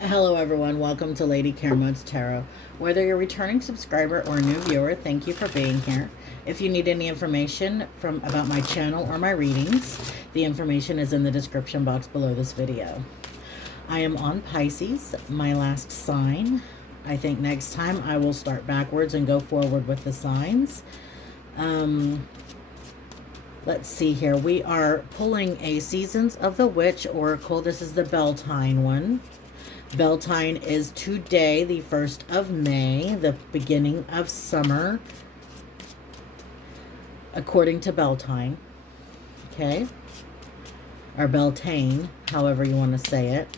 Hello everyone, welcome to Lady Caremode's Tarot. Whether you're a returning subscriber or a new viewer, thank you for being here. If you need any information about my channel or my readings, the information is in the description box below this video. I am on Pisces, my last sign. I think next time I will start backwards and go forward with the signs. Let's see here. We are pulling a Seasons of the Witch Oracle. This is the Beltane one. Beltane is today, the 1st of May, the beginning of summer, according to Beltane, okay? Or Beltane, however you want to say it.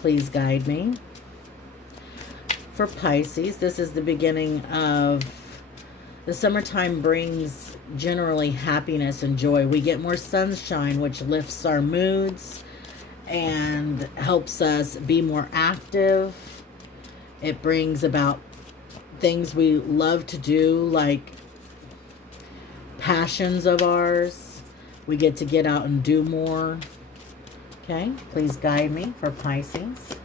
Please guide me. For Pisces, this is the beginning of the summertime. Brings generally happiness and joy. We get more sunshine, which lifts our moods and helps us be more active. It brings about things we love to do, like passions of ours. We get to get out and do more. Okay, please guide me for Pisces.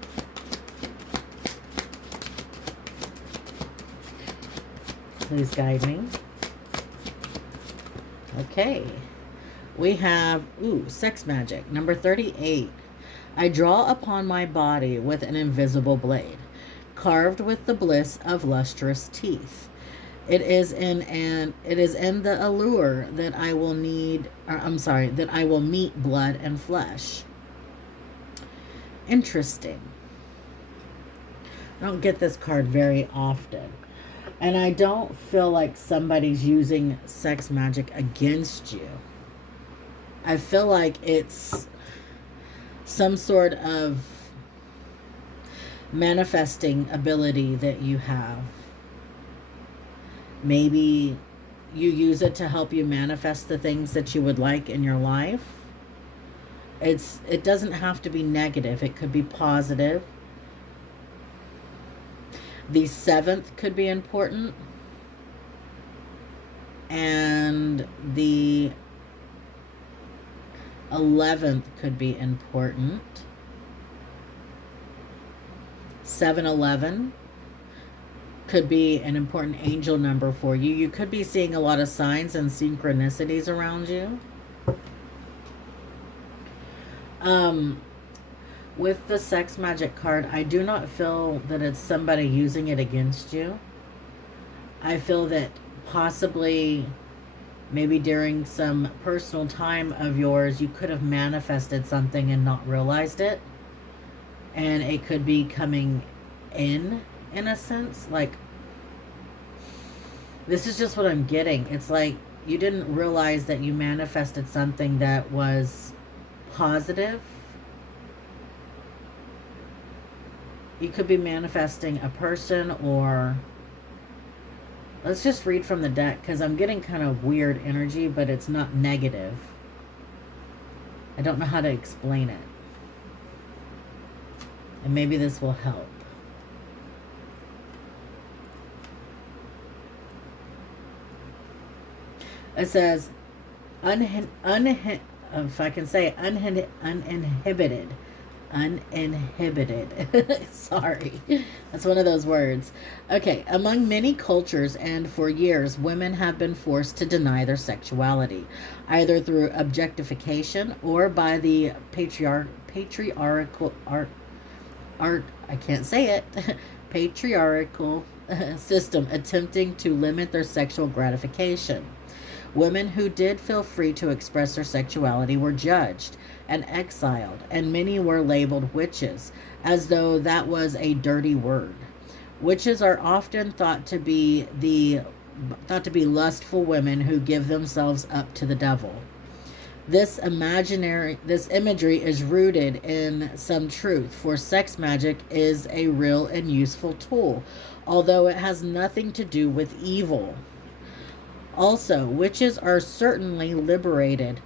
Please guide me. Okay, we have, sex magic, number 38. I draw upon my body with an invisible blade, carved with the bliss of lustrous teeth. It is in the allure that I will that I will meet blood and flesh. Interesting. I don't get this card very often. And I don't feel like somebody's using sex magic against you. I feel like it's some sort of manifesting ability that you have. Maybe you use it to help you manifest the things that you would like in your life. It doesn't have to be negative. It could be positive. The 7th could be important. And the 11th could be important. 7-11 could be an important angel number for you. You could be seeing a lot of signs and synchronicities around you. With the sex magic card, I do not feel that it's somebody using it against you. I feel that possibly, maybe during some personal time of yours, you could have manifested something and not realized it. And it could be coming in a sense. Like, this is just what I'm getting. It's like you didn't realize that you manifested something that was positive. You could be manifesting a person, or let's just read from the deck, because I'm getting kind of weird energy, but it's not negative. I don't know how to explain it. And maybe this will help. It says, if I can say it, uninhibited. Uninhibited. Sorry. That's one of those words. Okay. Among many cultures and for years, women have been forced to deny their sexuality, either through objectification or by the patriarchal I can't say it. Patriarchal system attempting to limit their sexual gratification. Women who did feel free to express their sexuality were judged and exiled, and many were labeled witches, as though that was a dirty word. Witches are often thought to be lustful women who give themselves up to the devil. This imagery is rooted in some truth, for sex magic is a real and useful tool, although it has nothing to do with evil. Also, witches are certainly liberated,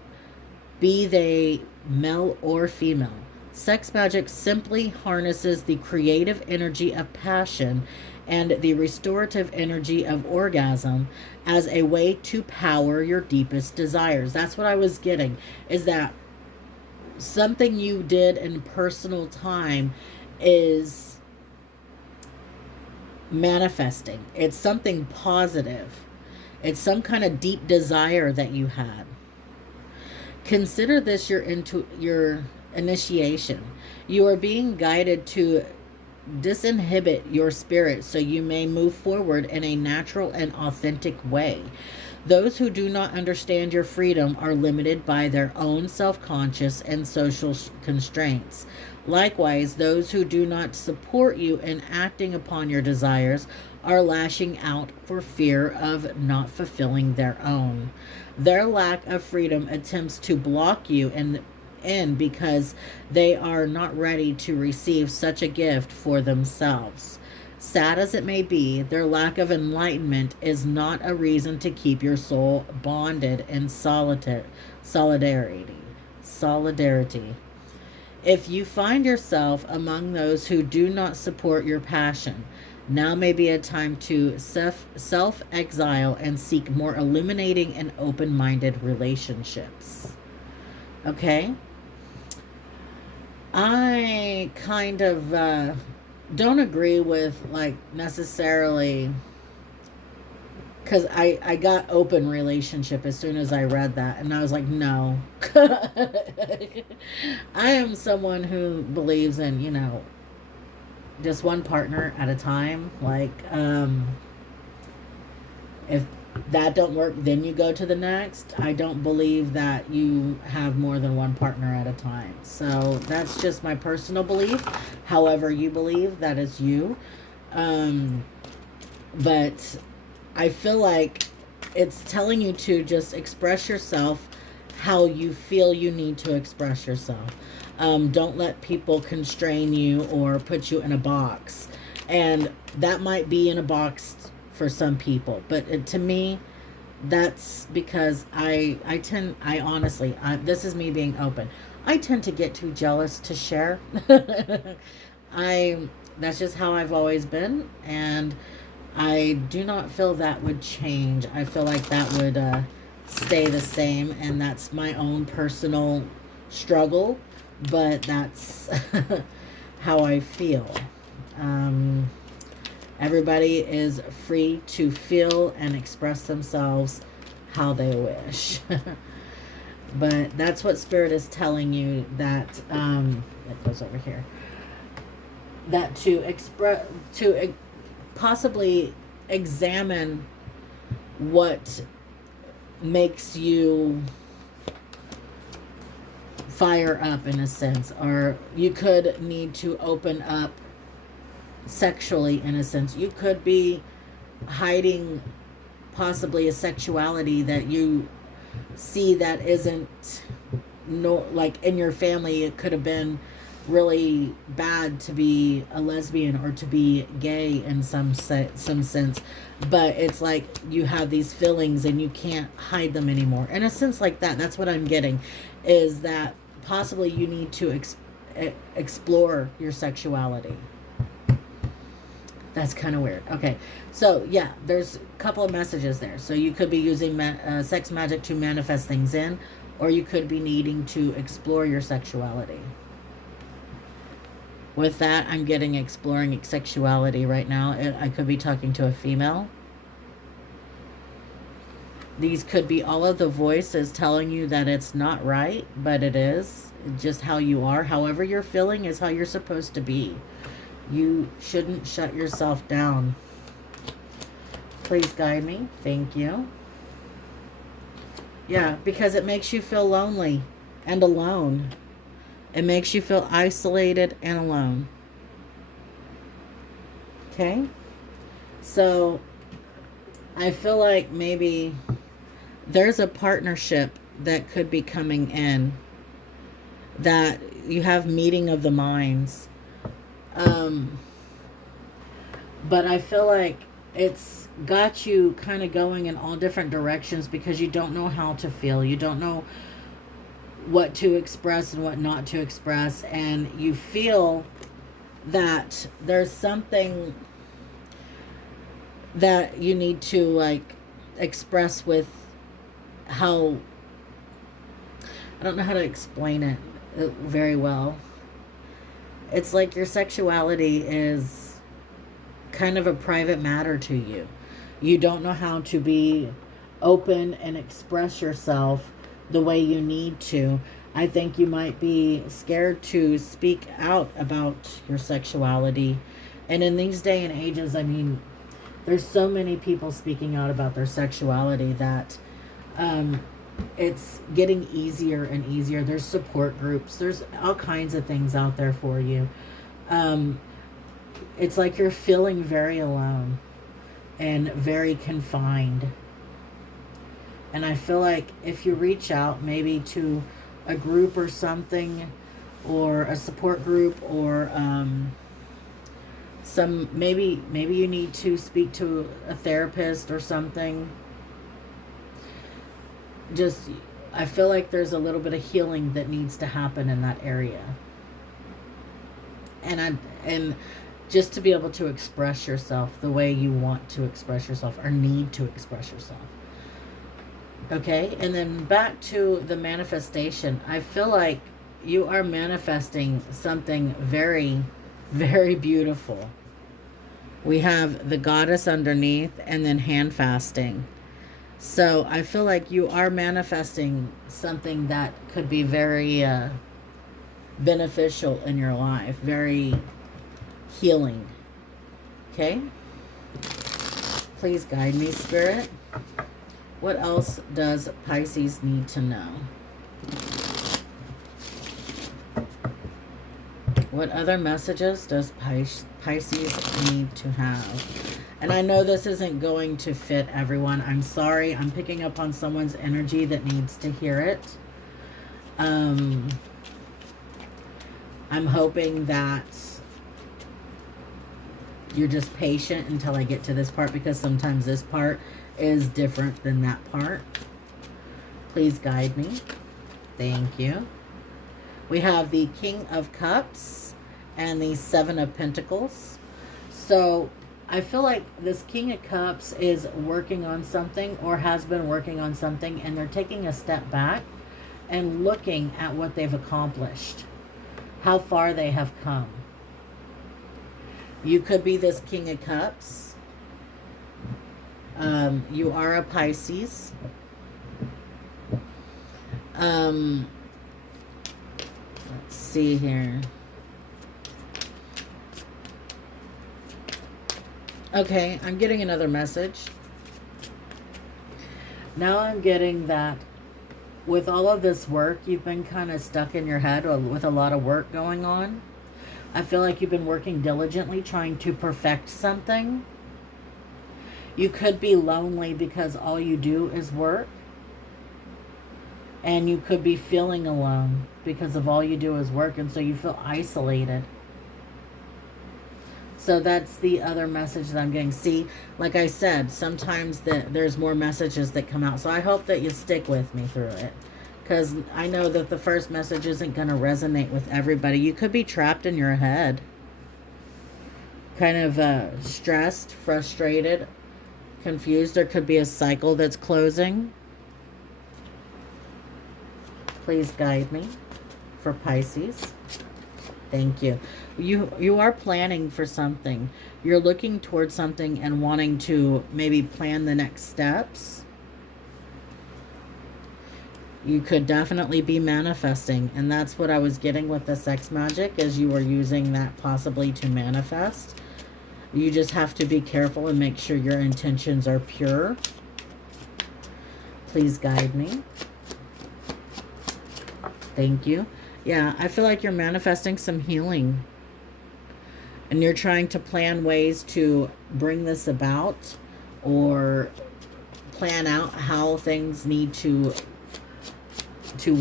be they male or female. Sex magic simply harnesses the creative energy of passion and the restorative energy of orgasm as a way to power your deepest desires. That's what I was getting, is that something you did in personal time is manifesting. It's something positive. It's some kind of deep desire that you had. Consider this your initiation. You are being guided to disinhibit your spirit so you may move forward in a natural and authentic way. Those who do not understand your freedom are limited by their own self-conscious and social constraints. Likewise, those who do not support you in acting upon your desires are lashing out for fear of not fulfilling their own. Their lack of freedom attempts to block you in because they are not ready to receive such a gift for themselves. Sad as it may be, their lack of enlightenment is not a reason to keep your soul bonded in solidarity. If you find yourself among those who do not support your passion, now may be a time to self-exile and seek more illuminating and open-minded relationships. Okay? I kind of don't agree with, like, necessarily, because I got open relationship as soon as I read that, and I was like, no. I am someone who believes in, just one partner at a time. Like, if that don't work, then you go to the next. I don't believe that you have more than one partner at a time. So that's just my personal belief. However you believe, that is you. But I feel like it's telling you to just express yourself how you feel you need to express yourself. Don't let people constrain you or put you in a box. And that might be in a box for some people, but to me, that's because I honestly, this is me being open. I tend to get too jealous to share. That's just how I've always been, and I do not feel that would change. I feel like that would stay the same, and that's my own personal struggle, but that's how I feel. Everybody is free to feel and express themselves how they wish. But that's what Spirit is telling you, that it goes over here, that to possibly examine what makes you fire up, in a sense, or you could need to open up sexually, in a sense. You could be hiding possibly a sexuality that you see that isn't, no, like in your family it could have been really bad to be a lesbian or to be gay in some sense, but it's like you have these feelings and you can't hide them anymore, in a sense like that. That's what I'm getting, is that possibly you need to explore your sexuality. That's kind of weird. Okay, so yeah, there's a couple of messages there. So you could be using sex magic to manifest things in, or you could be needing to explore your sexuality. With that, I'm getting exploring sexuality right now. I could be talking to a female. These could be all of the voices telling you that it's not right, but it is. Just how you are. However you're feeling is how you're supposed to be. You shouldn't shut yourself down. Please guide me. Thank you. Yeah, because it makes you feel lonely and alone. It makes you feel isolated and alone. Okay? So, I feel like maybe there's a partnership that could be coming in, that you have meeting of the minds. But I feel like it's got you kind of going in all different directions because you don't know how to feel. You don't know what to express and what not to express. And you feel that there's something that you need to, like, express with how, I don't know how to explain it very well. It's like your sexuality is kind of a private matter to you. You don't know how to be open and express yourself the way you need to. I think you might be scared to speak out about your sexuality. And in these day and ages, I mean, there's so many people speaking out about their sexuality that it's getting easier and easier. There's support groups. There's all kinds of things out there for you. It's like you're feeling very alone and very confined. And I feel like if you reach out maybe to a group or something, or a support group, or maybe you need to speak to a therapist or something. Just, I feel like there's a little bit of healing that needs to happen in that area. And just to be able to express yourself the way you want to express yourself or need to express yourself. Okay, and then back to the manifestation. I feel like you are manifesting something very, very beautiful. We have the goddess underneath and then hand fasting. So I feel like you are manifesting something that could be very beneficial in your life, very healing. Okay? Please guide me, Spirit. What else does Pisces need to know? What other messages does Pisces need to have? And I know this isn't going to fit everyone. I'm sorry. I'm picking up on someone's energy that needs to hear it. I'm hoping that you're just patient until I get to this part, because sometimes this part is different than that part. Please guide me. Thank you. We have the King of Cups and the Seven of Pentacles. So I feel like this King of Cups is working on something, or has been working on something, and they're taking a step back and looking at what they've accomplished, how far they have come. You could be this King of Cups. You are a Pisces. Let's see here. Okay, I'm getting another message. Now I'm getting that with all of this work, you've been kind of stuck in your head with a lot of work going on. I feel like you've been working diligently trying to perfect something. You could be lonely because all you do is work. And you could be feeling alone because of all you do is work, and so you feel isolated. So that's the other message that I'm getting. See, like I said, sometimes there's more messages that come out. So I hope that you stick with me through it, because I know that the first message isn't going to resonate with everybody. You could be trapped in your head, kind of stressed, frustrated, confused. There could be a cycle that's closing. Please guide me for Pisces. Thank you. You are planning for something. You're looking towards something and wanting to maybe plan the next steps. You could definitely be manifesting, and that's what I was getting with the sex magic, is you were using that possibly to manifest. You just have to be careful and make sure your intentions are pure. Please guide me. Thank you. Yeah, I feel like you're manifesting some healing. And you're trying to plan ways to bring this about, or plan out how things need to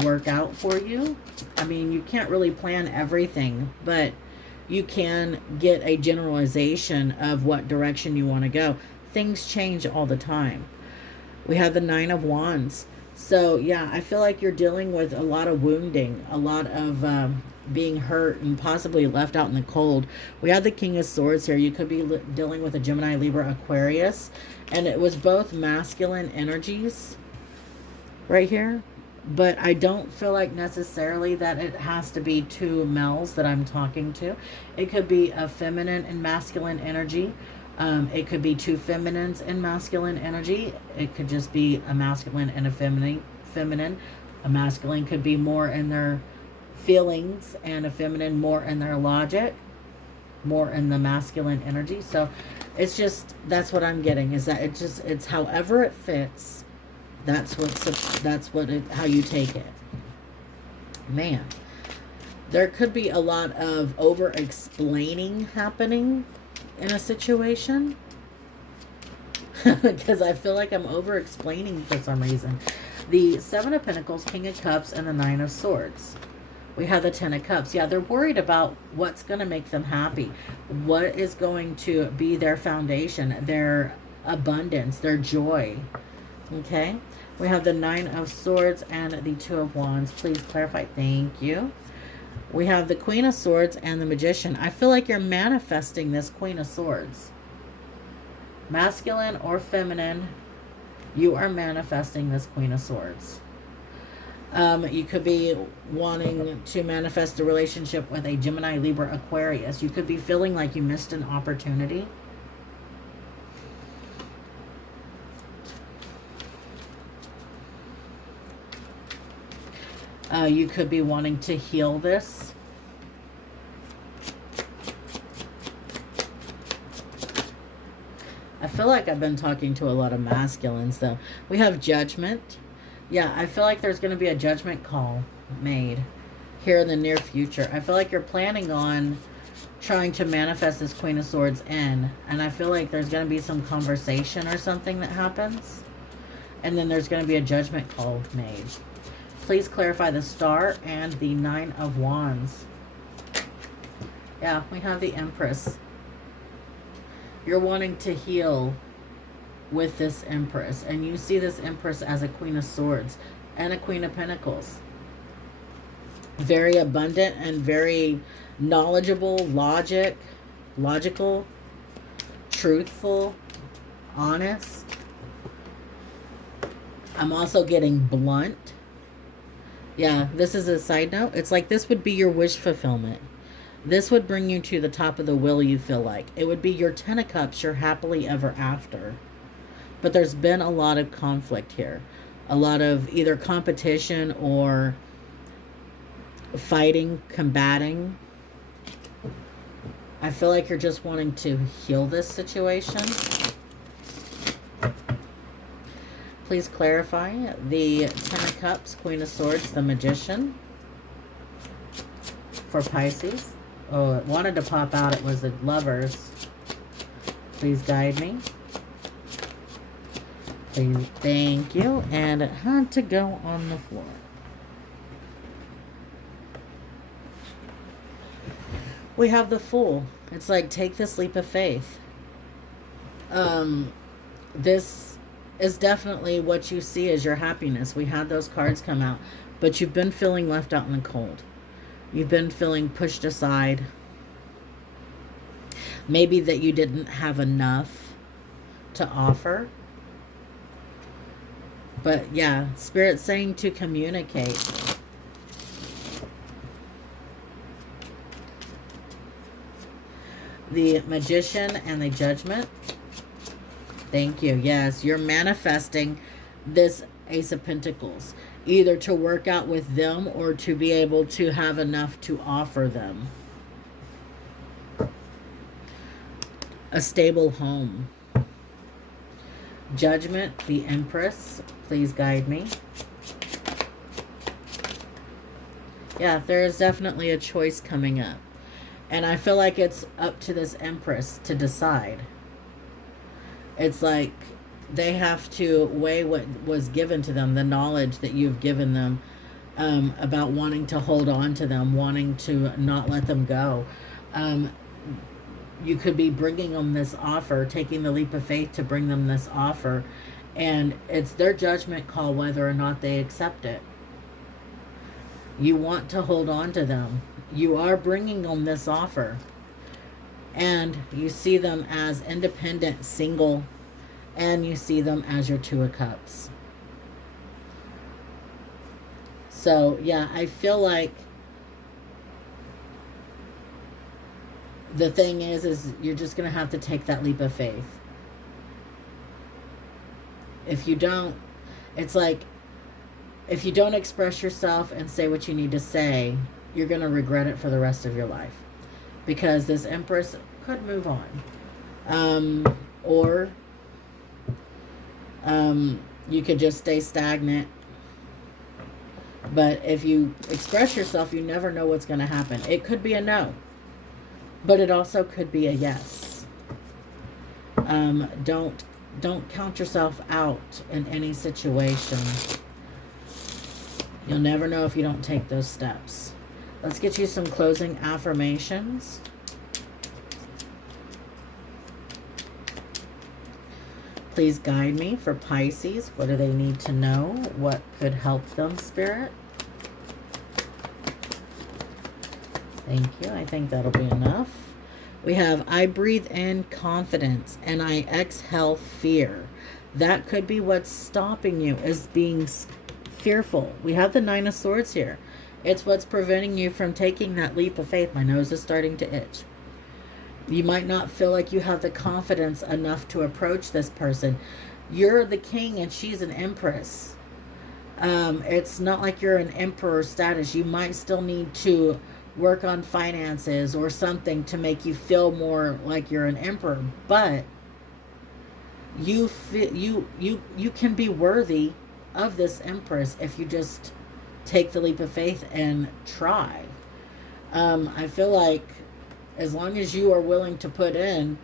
work out for you. I mean, you can't really plan everything, but you can get a generalization of what direction you want to go. Things change all the time. We have the Nine of Wands. So, yeah, I feel like you're dealing with a lot of wounding, a lot of being hurt and possibly left out in the cold. We have the King of Swords here. You could be dealing with a Gemini, Libra, Aquarius. And it was both masculine energies right here. But I don't feel like necessarily that it has to be two males that I'm talking to. It could be a feminine and masculine energy. It could be two feminines and masculine energy. It could just be a masculine and a feminine. A masculine could be more in their feelings, and a feminine more in their logic, more in the masculine energy. So it's just, that's what I'm getting, is that it's however it fits. That's how you take it. Man, there could be a lot of over explaining happening in a situation. Because I feel like I'm over explaining for some reason. The Seven of Pentacles, King of Cups, and the Nine of Swords. We have the Ten of Cups. Yeah, they're worried about what's going to make them happy. What is going to be their foundation, their abundance, their joy. Okay. We have the Nine of Swords and the Two of Wands. Please clarify. Thank you. We have the Queen of Swords and the Magician. I feel like you're manifesting this Queen of Swords. Masculine or feminine, you are manifesting this Queen of Swords. You could be wanting to manifest a relationship with a Gemini, Libra, Aquarius. You could be feeling like you missed an opportunity. You could be wanting to heal this. I feel like I've been talking to a lot of masculines, though. We have Judgment. Yeah, I feel like there's going to be a judgment call made here in the near future. I feel like you're planning on trying to manifest this Queen of Swords in. And I feel like there's going to be some conversation or something that happens. And then there's going to be a judgment call made. Please clarify the Star and the Nine of Wands. Yeah, we have the Empress. You're wanting to heal with this Empress. And you see this Empress as a Queen of Swords and a Queen of Pentacles. Very abundant and very knowledgeable, logical, truthful, honest. I'm also getting blunt. Yeah, this is a side note. It's like this would be your wish fulfillment. This would bring you to the top of the wheel, you feel like. It would be your Ten of Cups, your happily ever after. But there's been a lot of conflict here. A lot of either competition or fighting, combating. I feel like you're just wanting to heal this situation. Please clarify the Ten of Cups, Queen of Swords, the Magician for Pisces. Oh, it wanted to pop out. It was the Lovers. Please guide me. Please, thank you. And it had to go on the floor. We have the Fool. It's like, take this leap of faith. This is definitely what you see as your happiness. We had those cards come out. But you've been feeling left out in the cold. You've been feeling pushed aside. Maybe that you didn't have enough to offer. But yeah, Spirit's saying to communicate. The Magician and the Judgment. Thank you. Yes, you're manifesting this Ace of Pentacles. Either to work out with them or to be able to have enough to offer them. A stable home. Judgment, the Empress. Please guide me. Yeah, there is definitely a choice coming up. And I feel like it's up to this Empress to decide. It's like they have to weigh what was given to them, the knowledge that you've given them about wanting to hold on to them, wanting to not let them go. You could be bringing them this offer, taking the leap of faith to bring them this offer, and it's their judgment call whether or not they accept it. You want to hold on to them. You are bringing them this offer, and you see them as independent, single, and you see them as your Two of Cups. So, yeah, I feel like the thing is you're just going to have to take that leap of faith. If you don't, it's like, if you don't express yourself and say what you need to say, you're going to regret it for the rest of your life. Because this Empress could move on. Or you could just stay stagnant. But if you express yourself, you never know what's going to happen. It could be a no. But it also could be a yes. Don't count yourself out in any situation. You'll never know if you don't take those steps. Let's get you some closing affirmations. Please guide me for Pisces. What do they need to know? What could help them, Spirit? Thank you. I think that'll be enough. We have, I breathe in confidence and I exhale fear. That could be what's stopping you, is being fearful. We have the Nine of Swords here. It's what's preventing you from taking that leap of faith. My nose is starting to itch. You might not feel like you have the confidence enough to approach this person. You're the king and she's an empress. It's not like you're an emperor status. You might still need to work on finances or something to make you feel more like you're an emperor. But you can be worthy of this empress if you just take the leap of faith and try. I feel like as long as you are willing to put in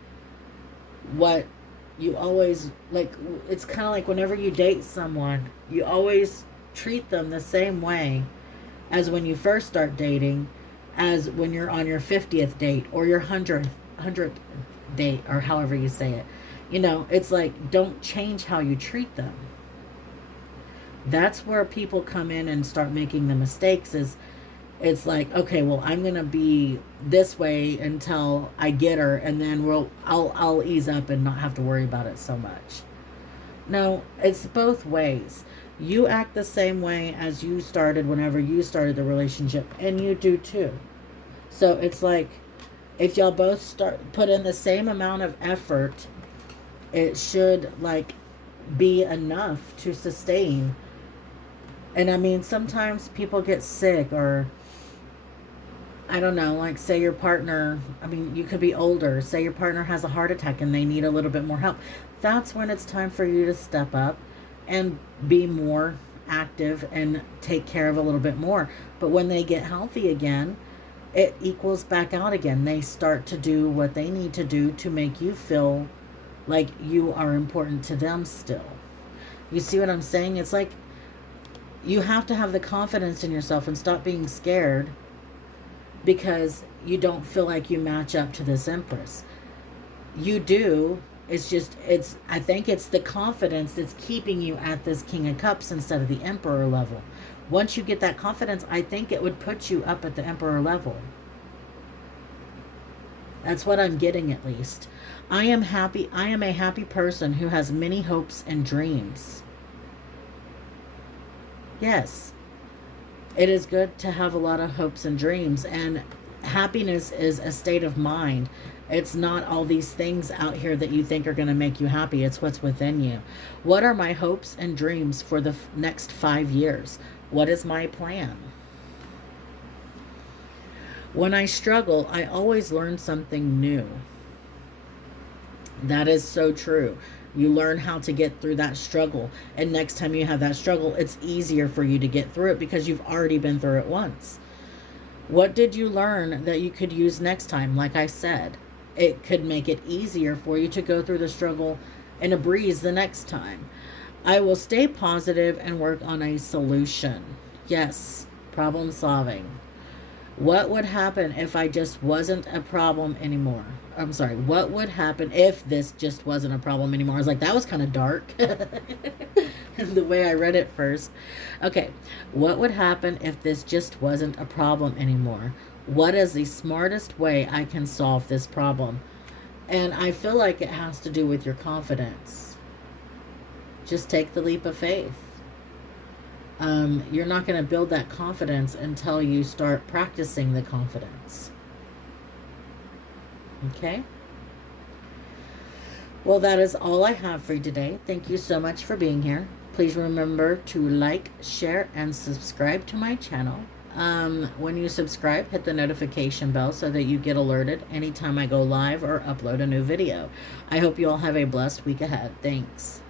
what you always, like, it's kind of like whenever you date someone, you always treat them the same way as when you first start dating, as when you're on your 50th date or your 100th date, or however you say it. You know, it's like, don't change how you treat them. That's where people come in and start making the mistakes. Is it's like, okay, well, I'm gonna be this way until I get her, and then I'll ease up and not have to worry about it so much. No, it's both ways. You act the same way as you started whenever you started the relationship, and you do too. So it's like, if y'all both put in the same amount of effort, it should like be enough to sustain. And I mean, sometimes people get sick, or I don't know, like say your partner, I mean, you could be older, say your partner has a heart attack and they need a little bit more help. That's when it's time for you to step up and be more active and take care of a little bit more. But when they get healthy again, it equals back out again. They start to do what they need to do to make you feel like you are important to them still. You see what I'm saying? It's like, you have to have the confidence in yourself and stop being scared because you don't feel like you match up to this empress. You do. It's just, I think it's the confidence that's keeping you at this King of Cups instead of the Emperor level. Once you get that confidence, I think it would put you up at the Emperor level. That's what I'm getting, at least. I am happy. I am a happy person who has many hopes and dreams. Yes. It is good to have a lot of hopes and dreams, and happiness is a state of mind. It's not all these things out here that you think are going to make you happy. It's what's within you. What are my hopes and dreams for the next 5 years? What is my plan? When I struggle, I always learn something new. That is so true. You learn how to get through that struggle. And next time you have that struggle, it's easier for you to get through it because you've already been through it once. What did you learn that you could use next time? Like I said, it could make it easier for you to go through the struggle in a breeze the next time. I will stay positive and work on a solution. Yes, problem solving. What would happen if I just wasn't a problem anymore? I'm sorry, what would happen if this just wasn't a problem anymore? I was like, that was kind of dark. The way I read it first. Okay, what would happen if this just wasn't a problem anymore? What is the smartest way I can solve this problem? And I feel like it has to do with your confidence. Just take the leap of faith. You're not going to build that confidence until you start practicing the confidence. Okay? Well, that is all I have for you today. Thank you so much for being here. Please remember to like, share, and subscribe to my channel. When you subscribe, hit the notification bell so that you get alerted anytime I go live or upload a new video. I hope you all have a blessed week ahead. Thanks.